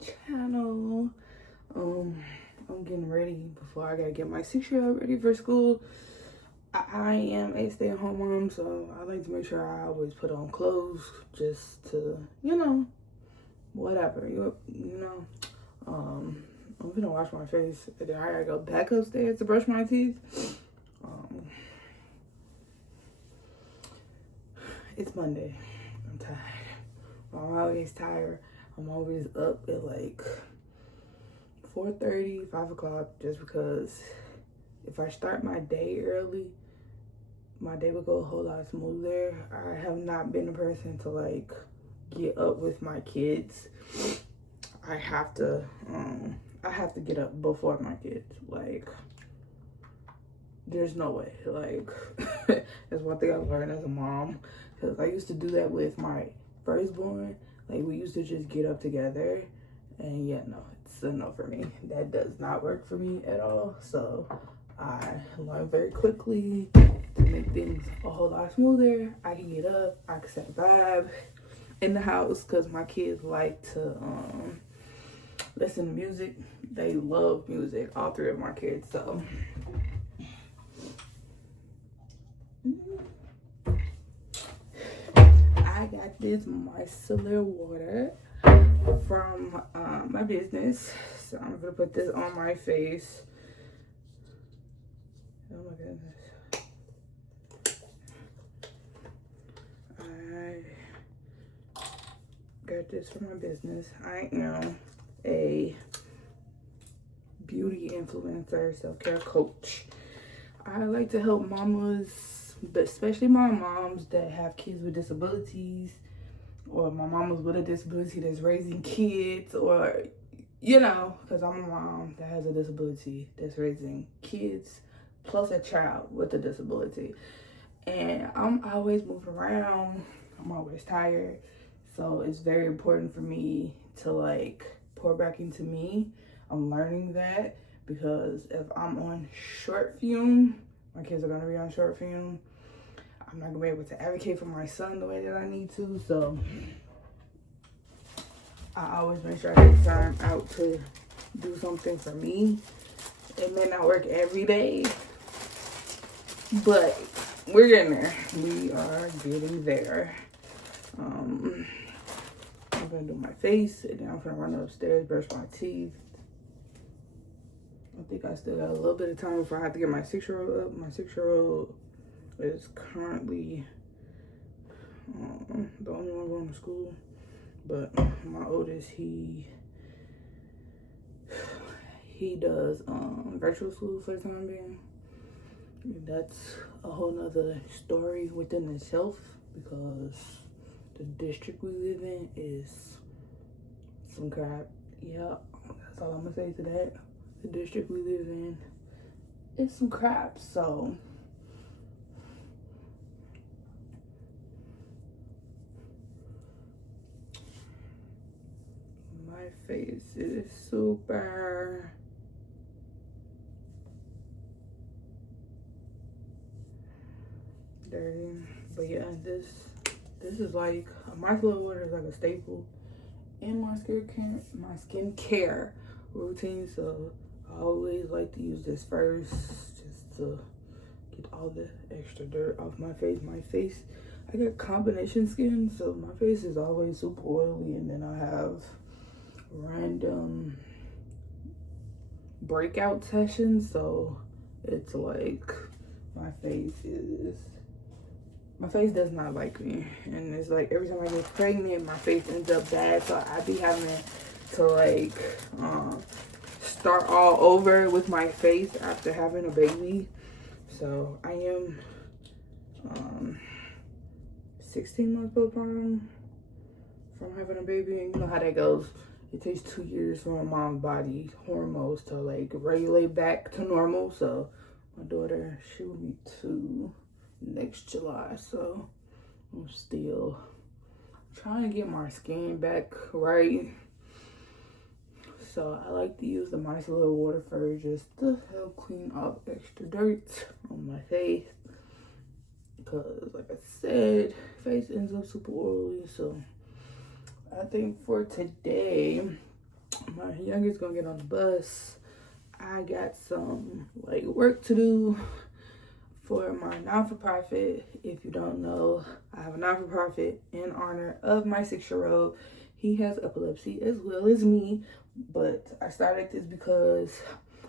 channel. I'm getting ready before I gotta get my 6-year-old ready for school. I am a stay-at-home mom, so I like to make sure I always put on clothes just to, whatever, I'm gonna wash my face and then I gotta go back upstairs to brush my teeth. It's Monday. I'm tired. I'm always tired. I'm always up at like 4:30, 5 o'clock, just because if I start my day early, my day would go a whole lot smoother. I have not been a person to like get up with my kids. I have to get up before my kids. Like, there's no way. Like, that's one thing I've learned as a mom, because I used to do that with my firstborn. Like, we used to just get up together, and yeah, no, it's a no for me. That does not work for me at all. So I learned very quickly to make things a whole lot smoother. I can get up, I can set a vibe in the house, because my kids like to listen to music. They love music, all three of my kids. So I got this micellar water from my business, so I'm gonna put this on my face. Oh my goodness. I got this from my business. I am a beauty influencer, self-care coach. I like to help mamas, but especially my moms that have kids with disabilities, or my mamas with a disability that's raising kids, or because I'm a mom that has a disability that's raising kids plus a child with a disability, and I'm always moving around. I'm always tired, so it's very important for me to like pour back into me. I'm learning that, because if I'm on short fume, my kids are gonna be on short fume. I'm not gonna be able to advocate for my son the way that I need to. So I always make sure I take time out to do something for me. It may not work every day, but we're getting there. We are getting there. I'm gonna do my face, and then I'm gonna run upstairs, brush my teeth. I think I still got a little bit of time before I have to get my 6-year-old up. My 6-year-old is currently the only one going to school, but my oldest, he does virtual school for the time being. That's a whole nother story within itself, because the district we live in is some crap. Yeah, that's all I'm gonna say to that. The district we live in is some crap. So my face is super dirty, but yeah, this is like, my micellar water is like a staple in my skincare routine. So I always like to use this first, just to get all the extra dirt off my face. I got combination skin, so my face is always super oily, and then I have random breakout sessions, so it's like my face does not like me, and it's like every time I get pregnant, my face ends up bad, so I be having to like start all over with my face after having a baby. So I am 16 months postpartum from having a baby, and you know how that goes. It takes 2 years for a mom's body hormones to like regulate back to normal. So my daughter, she will be 2 next July, so I'm still trying to get my skin back right. So I like to use the micellar water first, just to help clean up extra dirt on my face, because like I said, face ends up super oily. So I think for today My youngest gonna get on the bus. I got some like work to do for my non-for-profit. If you don't know, I have a non-for-profit in honor of my 6-year-old. He has epilepsy as well as me, but I started this because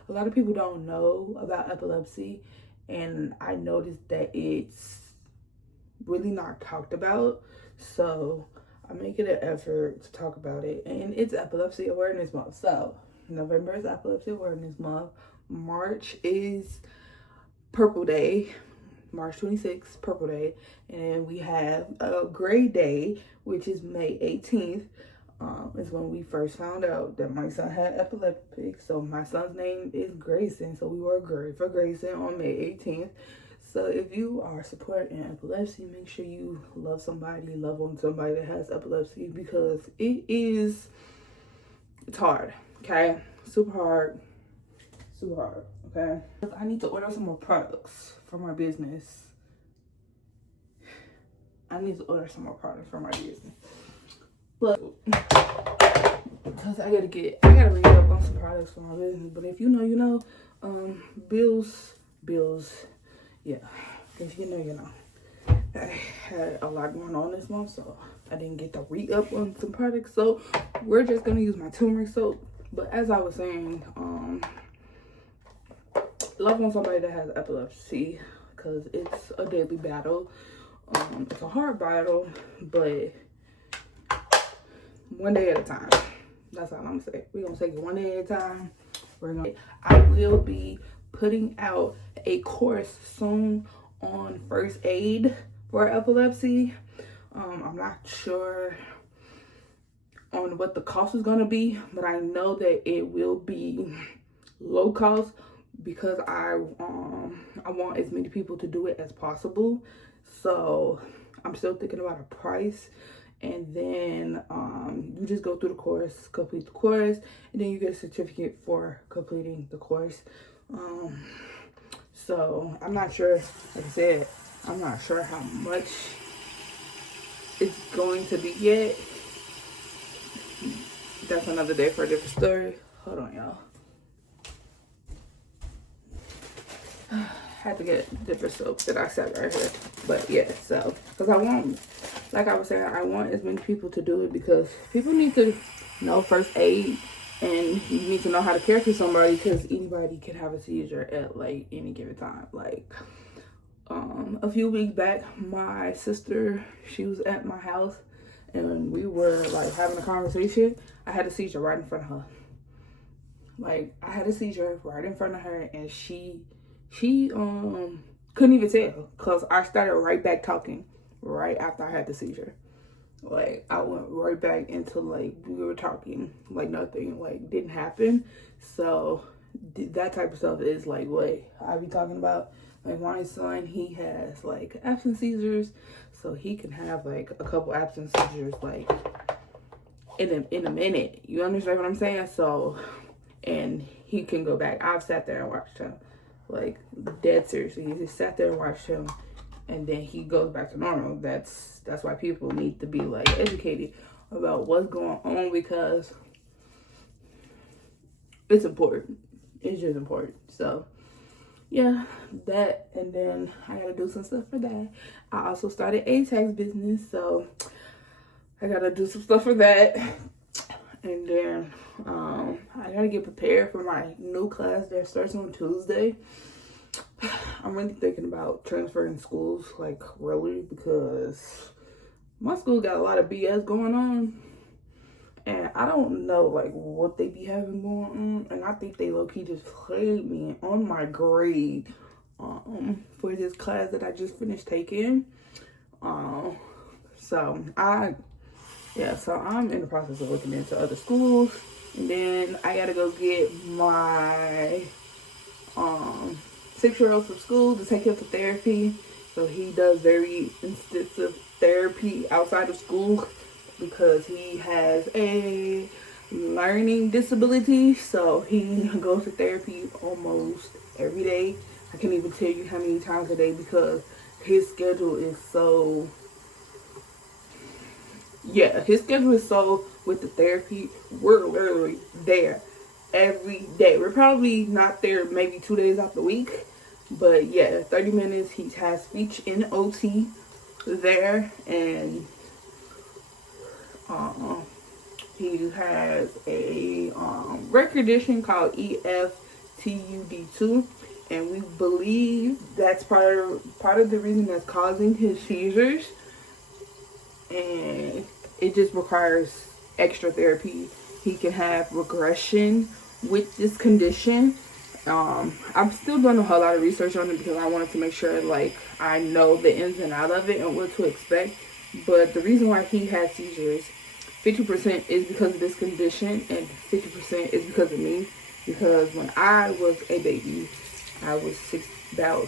a lot of people don't know about epilepsy, and I noticed that it's really not talked about. So I'm making an effort to talk about it, and it's Epilepsy Awareness Month. So November is Epilepsy Awareness Month. March is Purple Day, March 26th, Purple Day. And then we have a Gray Day, which is May 18th. Is when we first found out that my son had epileptic. So my son's name is Grayson. So we wore gray for Grayson on May 18th. So if you are supporting epilepsy, make sure you love on somebody that has epilepsy, because it's hard, okay? Super hard, okay? I need to order some more products for my business. But because I gotta read up on some products for my business. But if you know, you know. Bills, yeah. If you know, you know. I had a lot going on this month, so I didn't get to read up on some products. So we're just gonna use my turmeric soap. But as I was saying, love on somebody that has epilepsy, because it's a deadly battle. It's a hard battle, but one day at a time. That's all I'm gonna say. We're gonna take it one day at a time. I will be putting out a course soon on first aid for epilepsy. I'm not sure on what the cost is gonna be, but I know that it will be low cost, because I want as many people to do it as possible. So I'm still thinking about a price. And then you just go through the course, complete the course, and then you get a certificate for completing the course. So I'm not sure, like I said, I'm not sure how much it's going to be yet. That's another day for a different story. Hold on, y'all. Had to get different soap that I set right here. But yeah, so, because I want, like I was saying, I want as many people to do it, because people need to know first aid, and you need to know how to care for somebody, because anybody can have a seizure at like any given time. Like a few weeks back, my sister, she was at my house, and we were like having a conversation. I had a seizure right in front of her. Like, I had a seizure right in front of her, and she couldn't even tell, because I started right back talking right after I had the seizure. Like, I went right back into, like, we were talking like nothing, like, didn't happen. So that type of stuff is like what I be talking about. Like, my son, he has like absent seizures, so he can have like a couple absent seizures like in a minute. You understand what I'm saying? So, and he can go back. I've sat there and watched him, like, dead seriously. He just sat there and watched him, and then he goes back to normal. That's why people need to be like educated about what's going on, because it's important. It's just important. So yeah, that, and then I gotta do some stuff for that. I also started a tax business, so I gotta do some stuff for that. And then I gotta get prepared for my new class that starts on Tuesday. I'm really thinking about transferring schools, like, really, because my school got a lot of BS going on, and I don't know, like, what they be having going on, and I think they low-key just played me on my grade for this class that I just finished taking. So I'm in the process of looking into other schools, and then I gotta go get my 6-year-old from school to take him to therapy. So he does very intensive therapy outside of school, because he has a learning disability. So he goes to therapy almost every day. I can't even tell you how many times a day, because his schedule is so with the therapy, we're literally there every day. We're probably not there maybe 2 days out the week, but yeah, 30 minutes. He has speech in OT there, and he has a rare condition called EFTUD2, and we believe that's part of the reason that's causing his seizures, and it just requires extra therapy. He can have regression with this condition. I'm still doing a whole lot of research on it because I wanted to make sure like I know the ins and out of it and what to expect. But the reason why he has seizures, 50% is because of this condition and 50% is because of me. Because when I was a baby, I was about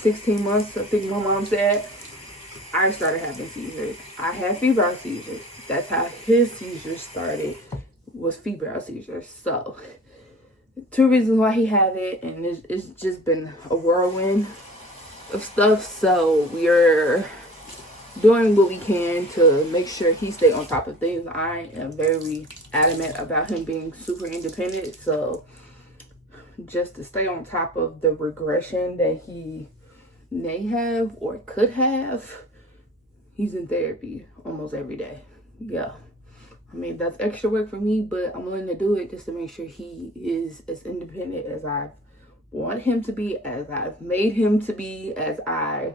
16 months, I think my mom said, I started having seizures. I had febrile seizures. That's how his seizures started, was febrile seizures. So 2 reasons why he had it, and it's just been a whirlwind of stuff. So we're doing what we can to make sure he stay on top of things. I am very adamant about him being super independent. So just to stay on top of the regression that he may have or could have, he's in therapy almost every day. Yeah. I mean, that's extra work for me, but I'm willing to do it just to make sure he is as independent as I want him to be, as I've made him to be, as I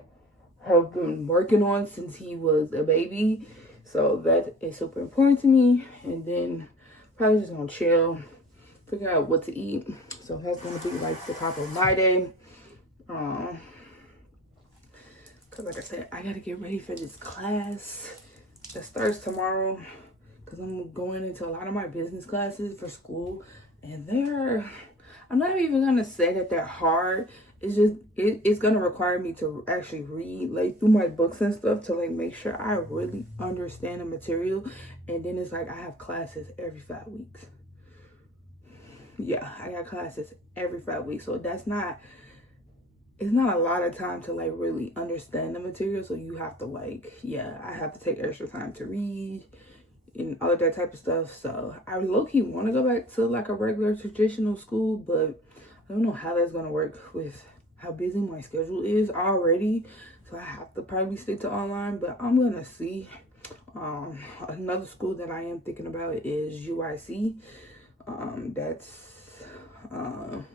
have been working on since he was a baby. So that is super important to me. And then probably just gonna chill, figure out what to eat. So that's gonna be like the top of my day. Cause like I said, I gotta get ready for this class that starts tomorrow. Cause I'm going into a lot of my business classes for school, and I'm not even gonna say that they're hard. It's just it's gonna require me to actually read like through my books and stuff to like make sure I really understand the material. And then it's like I have classes every 5 weeks. Yeah, I got classes every 5 weeks, so it's not a lot of time to like really understand the material. So you have to like, yeah, I have to take extra time to read and all of that type of stuff. So I low-key want to go back to like a regular traditional school, but I don't know how that's gonna work with how busy my schedule is already. So I have to probably stick to online, but I'm gonna see. Another school that I am thinking about is UIC. That's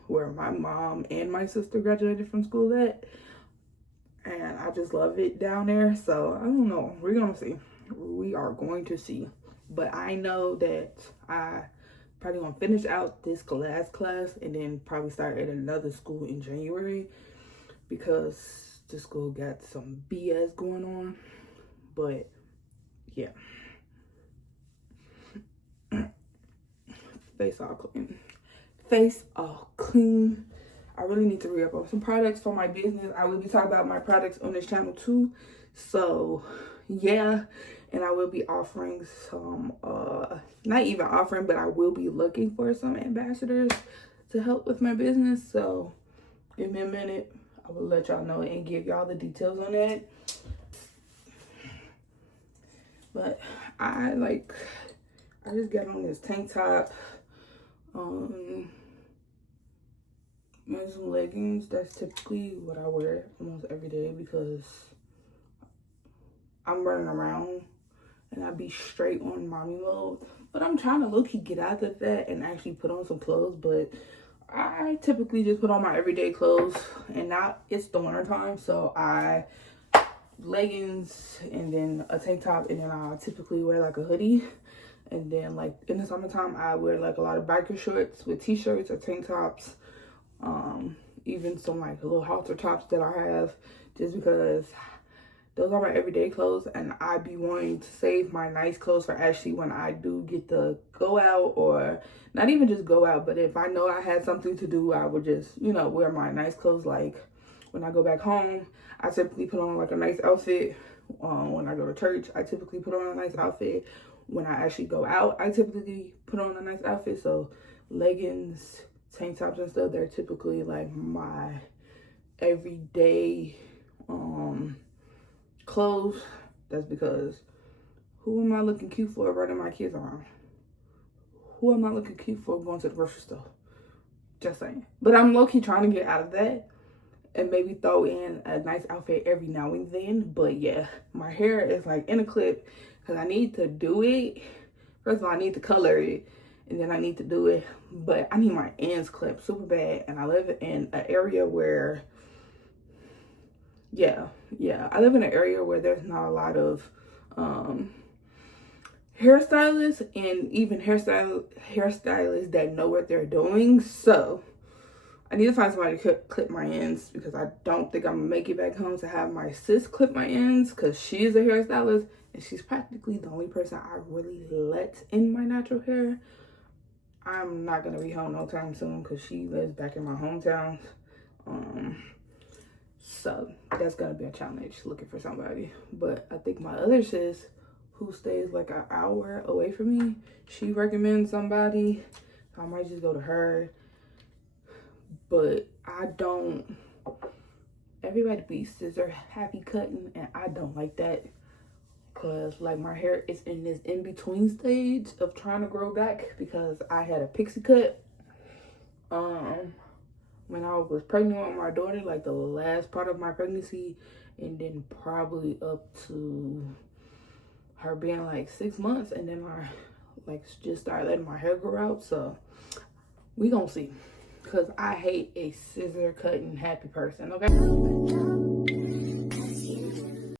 where my mom and my sister graduated from school at, and I just love it down there. So I don't know, we're gonna see. We are going to see. But I know that I probably gonna finish out this last class and then probably start at another school in January, because the school got some BS going on. But yeah, face all clean. I really need to re-up on some products for my business. I will be talking about my products on this channel too. So yeah, and I will be offering some not even offering, but I will be looking for some ambassadors to help with my business. So give me a minute, I will let y'all know and give y'all the details on that. But I just got on this tank top, and some leggings. That's typically what I wear almost every day because I'm running around and I be straight on mommy mode. But I'm trying to low-key get out of that and actually put on some clothes. But I typically just put on my everyday clothes, and now it's the winter time, so I leggings and then a tank top, and then I typically wear like a hoodie. And then like in the summertime I wear like a lot of biker shorts with t-shirts or tank tops, even some like little halter tops that I have, just because those are my everyday clothes, and I be wanting to save my nice clothes for actually when I do get to go out, or not even just go out, but if I know I had something to do, I would just, you know, wear my nice clothes. Like when I go back home, I typically put on like a nice outfit. When I go to church, I typically put on a nice outfit. When I actually go out, I typically put on a nice outfit. So leggings, tank tops and stuff, they're typically like my everyday clothes. That's because who am I looking cute for running my kids around? who am I looking cute for going to the grocery store? Just saying. But I'm low-key trying to get out of that and maybe throw in a nice outfit every now and then. But yeah, my hair is like in a clip because I need to do it. First of all, I need to color it, and then I need to do it. But I need my ends clipped super bad, and I live in an area where, I live in an area where there's not a lot of hairstylists, and even hairstylists that know what they're doing. So I need to find somebody to clip my ends, because I don't think I'm gonna make it back home to have my sis clip my ends, because she's a hairstylist and she's practically the only person I really let in my natural hair. I'm not gonna be home no time soon because she lives back in my hometown. So that's gonna be a challenge, looking for somebody. But I think my other sis, who stays like an hour away from me, she recommends somebody. So I might just go to her. But I don't, everybody be scissor happy cutting, and I don't like that, because like my hair is in this in-between stage of trying to grow back, because I had a pixie cut when I was pregnant with my daughter, like the last part of my pregnancy, and then probably up to her being like 6 months, and then I like just started letting my hair grow out. So we gonna see, because I hate a scissor cutting happy person, okay?